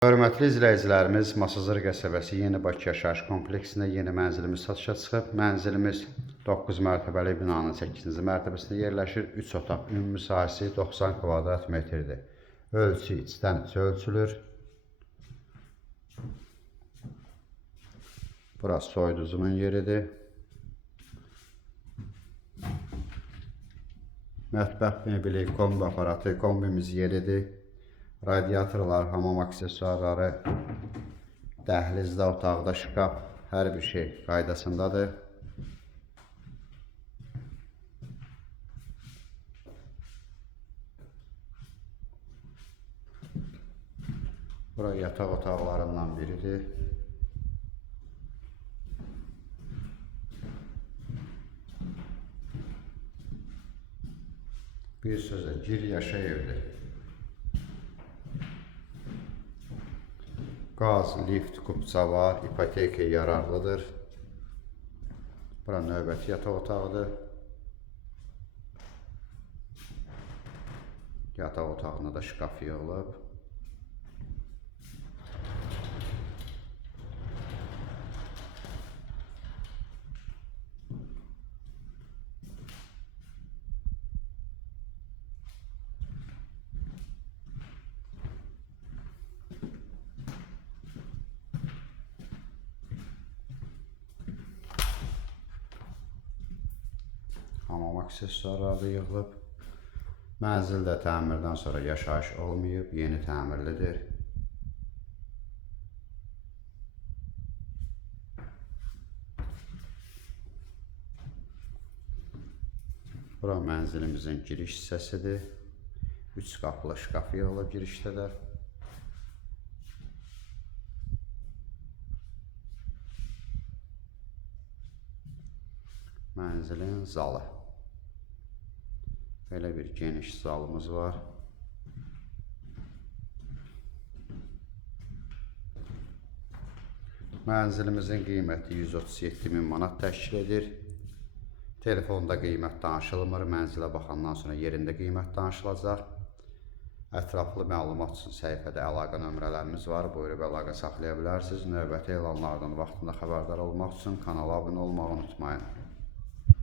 Hörmətli izləyicilərimiz, Masazır qəsəbəsi Yeni Bakı yaşayış kompleksində yeni mənzilimiz satışa çıxıb. Mənzilimiz 9 mərtəbəli binanın 8-ci mərtəbəsində yerləşir. 3 otaq, ümumi sahəsi 90 kvadrat metrdir. Ölçü içdən içə ölçülür. Burası soyuducunun yeridir. Mətbəx mebeli, kombi aparatı, kombimiz yeridir. Radiatorlar, hamam aksesuarları, dəhlizdə, otaqda şkaf, hər bir şey qaydasındadır. Bura yataq otaqlarından biridir. Bir sözlə, gir yaşa evdir. Qaz, lift, kupça var, ipotekaya yararlıdır. Bura növbəti yataq otağıdır. Yataq otağına da şkaf yığılıb. Hamam aksesuarları da yığılıb. Mənzildə təmirdən sonra yaşayış olmayıb, yeni təmirlidir. Bura mənzilimizin giriş hissəsidir. 3 qapılı şkaf yığılıb girişdə də. Mənzilin zalı. Belə bir geniş zalımız var. Mənzilimizin qiyməti 137.000 manat təşkil edir. Telefonda qiymət danışılmır. Mənzilə baxandan sonra yerində qiymət danışılacaq. Ətraflı məlumat üçün səhifədə əlaqə nömrələrimiz var. Buyurub əlaqə saxlaya bilərsiniz. Növbəti elanlardan vaxtında xəbərdar olmaq üçün kanala abunə olmağı unutmayın.